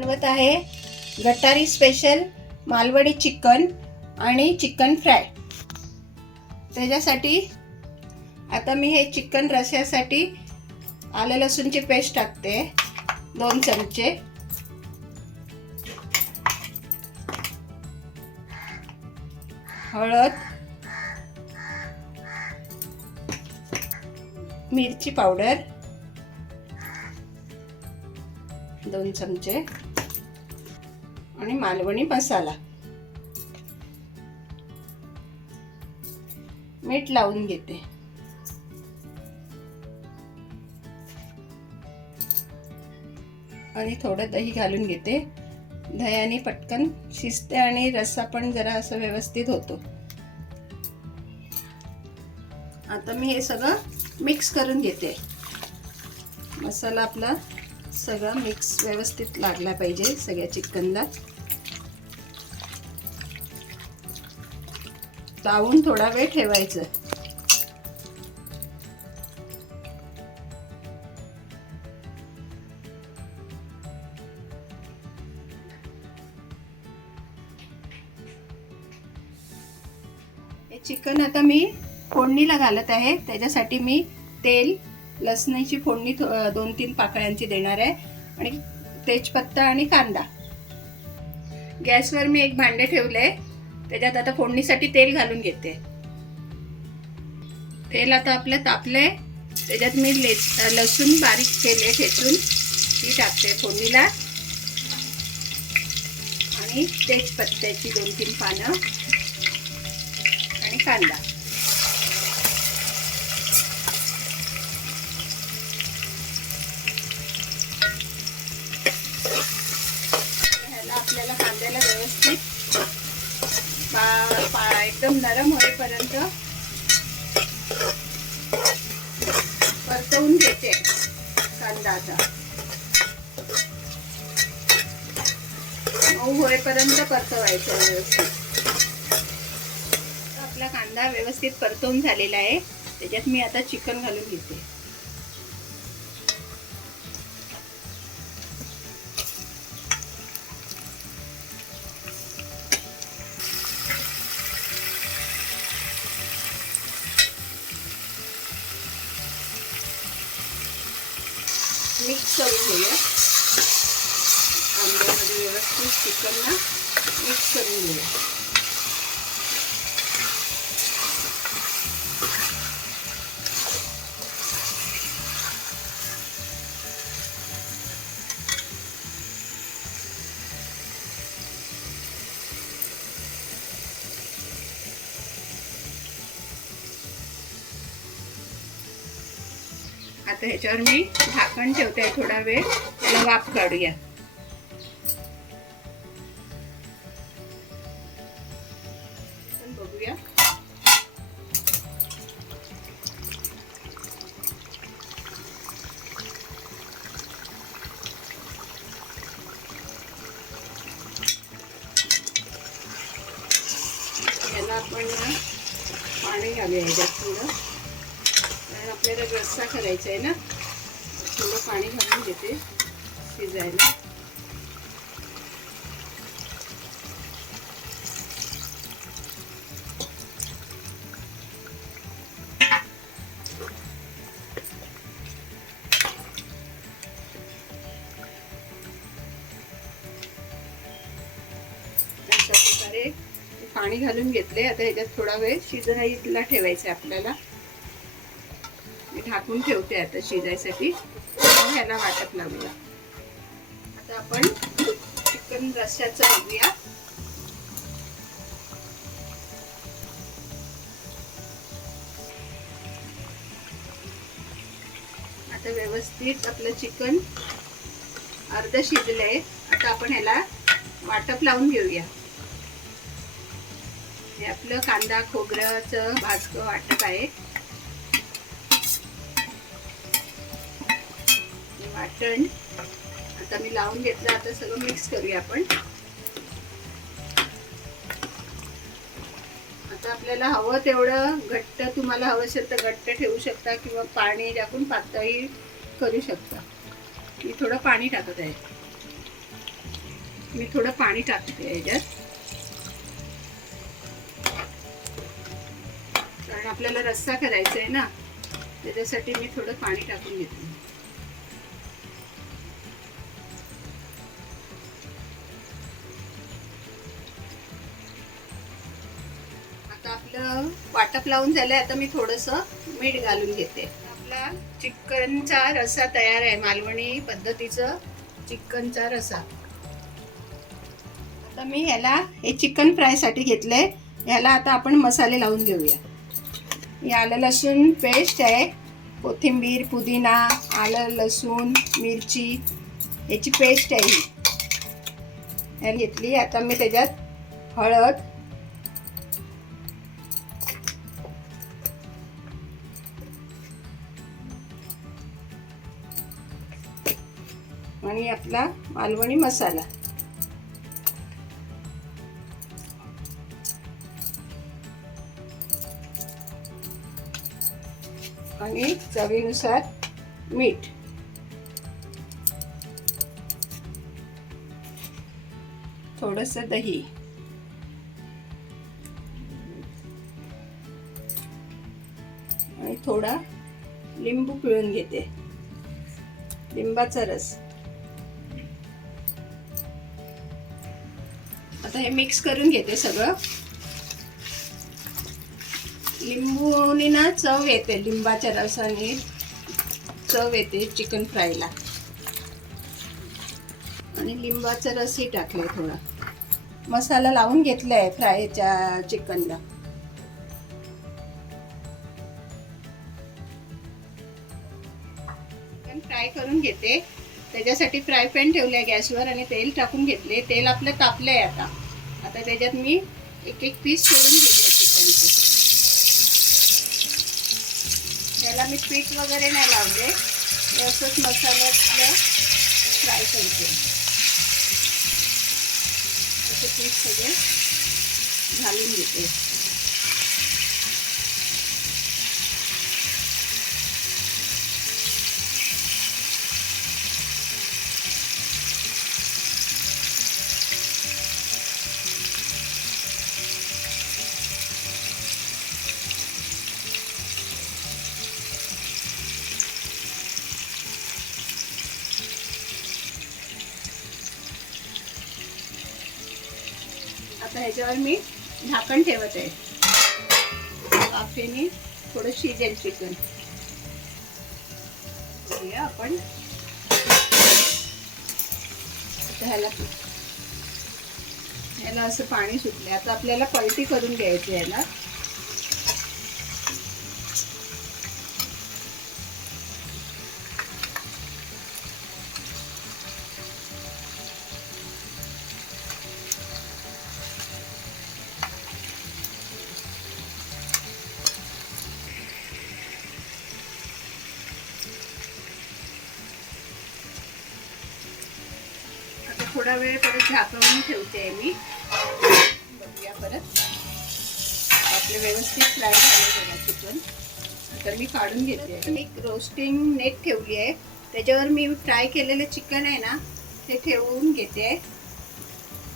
बनवत आहे. गटारी स्पेशल मालवडी चिकन आणि चिकन फ्राय. त्याच्यासाठी आता मी हे चिकन रश्यासाठी आलं लसूणची पेस्ट टाकते. दोन चमचे. हळद. मिरची पावडर. दोन चमचे. आणि मालवणी मसाला. मीठ लावून घेते. आणि थोडं दही घालून घेते. दह्याने पटकन शिजते आणि रस्सा पण जरा असं व्यवस्थित होतो. आता मी हे सगळं मिक्स करून घेते. मसाला आपला सगळा मिक्स व्यवस्थित लागला पाहिजे सगळ्या चिकनला लावून थोडा वेळ ठेवायचं. हे चिकन आता मी फोडणीला घालत आहे. त्याच्यासाठी मी तेल लसणाची फोडणी दोन तीन पाकळ्यांची देणार आहे. आणि तेजपत्ता आणि कांदा. गॅसवर मी एक भांडे ठेवले त्याच्यात आता फोडणीसाठी तेल घालून घेते. तेल आता आपलं तापलंय. त्याच्यात मी ले लसूण बारीक केले ठेचून. ती टाकते फोडणीला. आणि तेजपत्त्याची दोन तीन पानं. आणि कांदा ह्याला आपल्याला कांद्याला व्यवस्थित पा पा एकदम नरम होईपर्यंत परतवून घेते कांदा आता मऊ होईपर्यंत परतवायचं व्यवस्थित. आपला कांदा व्यवस्थित परतवून झालेला आहे. त्याच्यात मी आता चिकन घालून घेते. मिक्स करून घेऊया. आंब्यामध्ये व्यवस्थित चिकनला मिक्स करून घेऊया. आता ह्याच्यावर मी झाकण ठेवते थोडा वेळ. त्याला वाफ काढूया. आपण बघूया. याला आपण पाणी घालूया ह्याच्यात थोडं आपल्याला रस्सा करायचा आहे ना? थोडं पाणी घालून घेते शिजायला. अशा प्रकारे पाणी घालून घेतले आता ह्याच्यात थोडा वेळ शिजायला ठेवायचं आहे आपल्याला. झाकून ठेवते आता शिजायसाठी. ह्याला वाटत लागूया आता आपण चिकन रश्याचं बघूया. आता व्यवस्थित आपलं चिकन अर्ध शिजलंय आता आपण ह्याला वाटप लावून घेऊया. हे आपलं कांदा खोबऱ्याचं भाजकं वाटप आहे. वाटण. आता मी लावून घेतलं आता सगळं मिक्स करूया आपण. आता आपल्याला हवं तेवढं घट्ट तुम्हाला हवं असेल तर घट्ट ठेवू शकता किंवा पाणी टाकून पातळी करू शकता. मी थोडं पाणी टाकत आहे. मी थोडं पाणी टाकते याच्यात. कारण आपल्याला रस्सा करायचा आहे ना त्याच्यासाठी मी थोडं पाणी टाकून घेते. आता आपलं वाटप लावून झालंय आता मी थोडस मीठ घालून घेते. आपला चिकनचा रसा तयार आहे मालवणी पद्धतीचं चिकनचा रसा. आता मी ह्याला हे चिकन फ्रायसाठी घेतलंय. ह्याला आता आपण मसाले लावून घेऊया. ही आलं लसूण पेस्ट आहे. कोथिंबीर पुदिना आलं लसूण मिरची याची पेस्ट आहे ही. घेतली आता मी त्याच्यात हळद आणि आपला मालवणी मसाला. आणि चवीनुसार मीठ. थोडस दही. आणि थोडा लिंबू पिळून घेते. लिंबाचा रस. आता हे मिक्स करून घेते सगळं. लिंबूनी ना चव येते लिंबाच्या रसाने. चव येते चिकन फ्रायला आणि लिंबाचा रसही टाकलाय थोडा. मसाला लावून घेतलाय फ्रायच्या चिकनला त्याच्यासाठी फ्राय पॅन ठेवले गॅसवर आणि तेल टाकून घेतले तेल आपलं तापलं आहे आता. आता त्याच्यात मी एक एक पीस सोडून घेते चिकनचे. त्याला मी पीठ वगैरे नाही लावले. असंच मसाल्यातलं फ्राय करते. असे पीठ सगळे घालून घेते. आता मी झाकण ठेवत आहे. काफेने थोडं शिजेल चिकन आपण. ह्याला ह्याला असं पाणी सुटले आता आपल्याला पलटी करून घ्यायची ह्याला ना. थोडा वेळ परत झाकवून ठेवते मी. बघूया परत. आपले व्यवस्थित फ्राय झाले बघा चिकन. तर मी काढून घेते. एक रोस्टिंग नेट ठेवली आहे. त्याच्यावर मी फ्राय केलेलं चिकन आहे ना ते ठेवून घेते.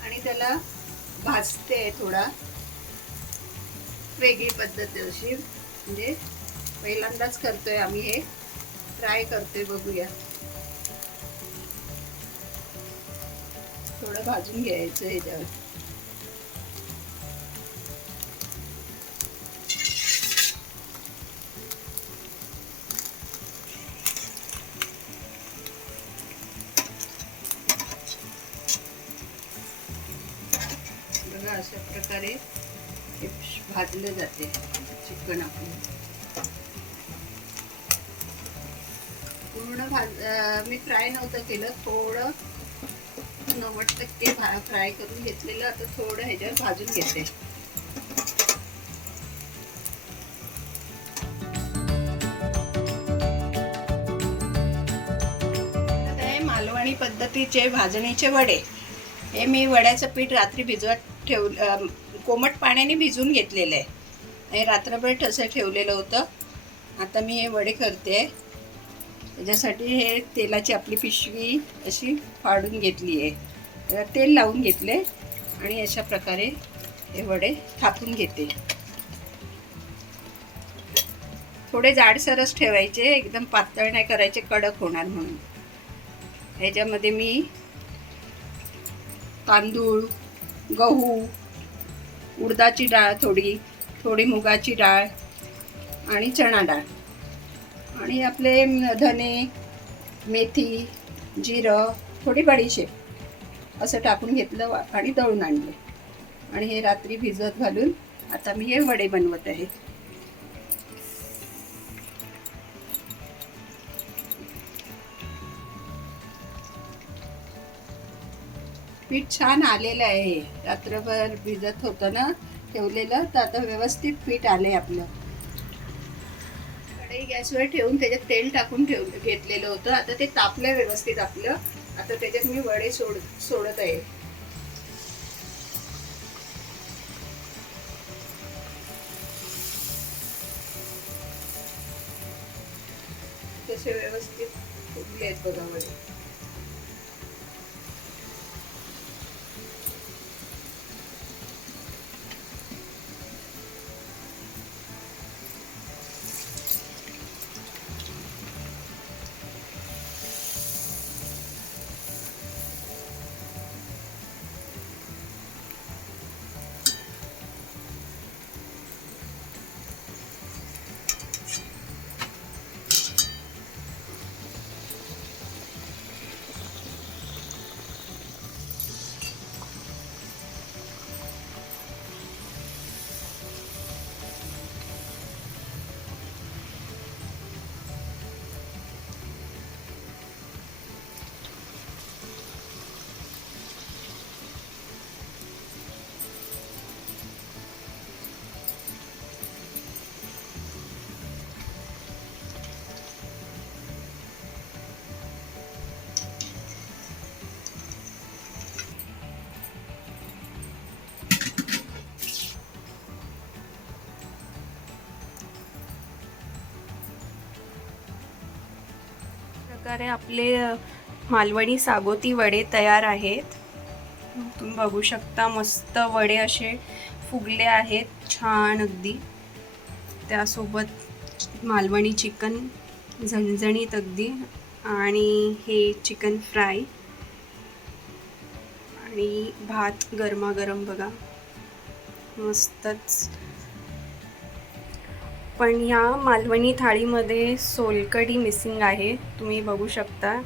आणि त्याला भाजते थोडा. वेगळी पद्धत अशी. म्हणजे पहिल्यांदाच करतोय आम्ही हे. ट्राय करतोय बघूया. थोडं भाजून घ्यायचं ह्याच्यावर बघा अशा प्रकारे हे भाजलं जाते चिकन आपलं पूर्ण भाज मी फ्राय नव्हतं केलं थोडं नव्वद टक्के भा फ्राय करून घेतलेलं आता थोडं ह्याच्यावर भाजून घेते. आता हे मालवणी पद्धतीचे भाजणीचे वडे. हे मी वड्याचं पीठ रात्री भिजवत ठेव कोमट पाण्याने भिजून घेतलेलं आहे. हे रात्रभर ठसं ठेवलेलं होतं. आता मी हे वडे करते. त्याच्यासाठी हे तेलाची आपली पिशवी अशी फाडून घेतली आहे. तेल लावून घेतले आणि अशा प्रकारे हे वडे थापून घेते. थोडे जाडसरच ठेवायचे एकदम पातळ नाही करायचे कडक होणार म्हणून. ह्याच्यामध्ये मी तांदूळ गहू उडदाची डाळ थोडी थोडी मुगाची डाळ आणि चणा डाळ. आणि आपले धने मेथी जिरं थोडी बडीशेप असं टाकून घेतलं आणि दळून आणले. आणि हे रात्री भिजत घालून आता मी हे वडे बनवत आहे. पीठ छान आलेलं आहे. रात्रभर भिजत होतं ना ठेवलेलं तर आता व्यवस्थित पीठ आले आपलं. कढई गॅसवर ठेवून त्याच्यात तेल टाकून ठेव घेतलेलं होतं. आता ते तापलं व्यवस्थित आपलं. आता त्याच्यात मी वडे सोड सोडत आहे. तसे व्यवस्थित फुगले आहेत बघा वडे. प्रकारे आपले मालवणी सागोती वडे तयार आहेत. तुम्ही बघू शकता मस्त वडे असे फुगले आहेत छान अगदी. त्यासोबत मालवणी चिकन झणझणीत अगदी आणि हे चिकन फ्राय आणि भात गरमागरम बघा. मस्तच. पण ह्या मालवणी थाळीमध्ये सोलकढी मिसिंग आहे. तुम्ही बघू शकता.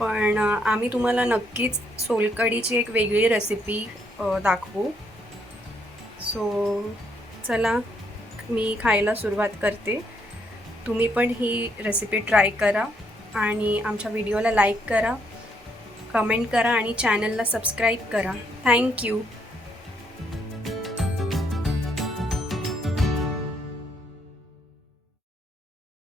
पण आम्ही तुम्हाला नक्कीच सोलकढीची एक वेगळी रेसिपी दाखवू. सो चला मी खायला सुरुवात करते. तुम्ही पण ही रेसिपी ट्राय करा आणि आमच्या व्हिडिओला लाईक करा कमेंट करा आणि चॅनलला सबस्क्राईब करा. थँक्यू